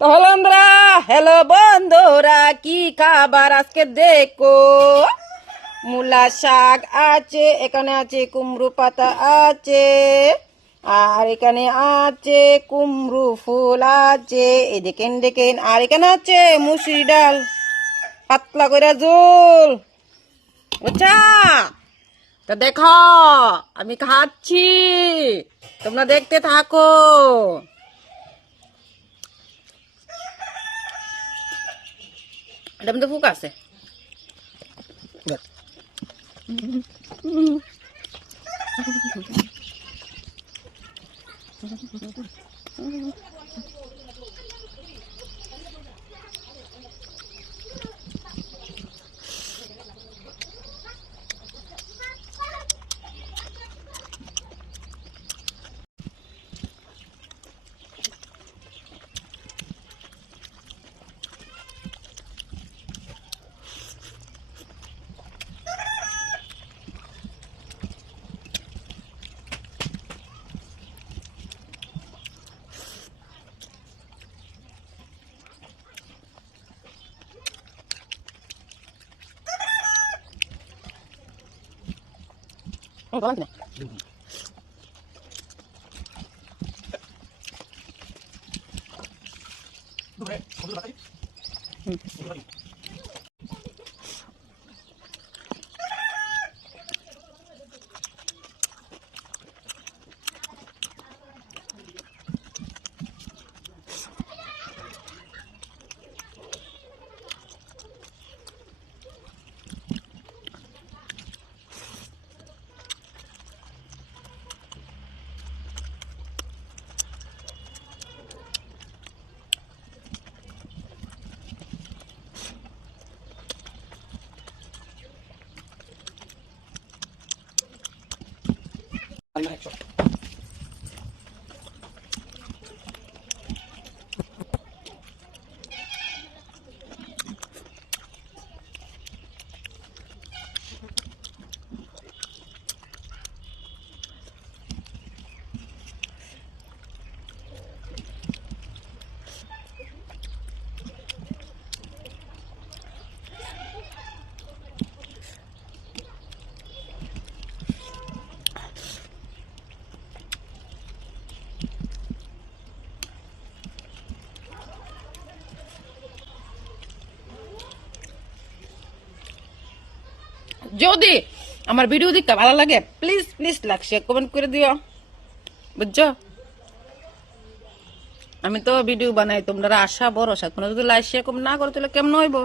তো আমরা হ্যালো বন্ধুরা, কি খাবার আজকে দেখো? মূলা শাক আছে, এখানে আছে কুমড়ো পাতা আছে, আর এখানে আছে কুমড়ো ফুল আছে, এই দেখেন দেখেন, আর এখানে আছে মুসুরি ডাল, পাতলা করে ঝোল, বুঝছা? তো দেখো, আমি খাচ্ছি, তোমরা দেখতে থাকো। এটা মধ্যে ফুক আছে もうい。どれ、Alexa. যদি আমার ভিডিও দেখতে ভালো লাগে প্লিজ প্লিজ শেয়ার কমেন্ট করে দিও। বুঝছ? আমি তো ভিডিও বানাই, তোমরা আশা, ভরসা। তোমরা যদি লাইক শেয়ার কমেন্ট না করো, তাহলে কেমন হইব?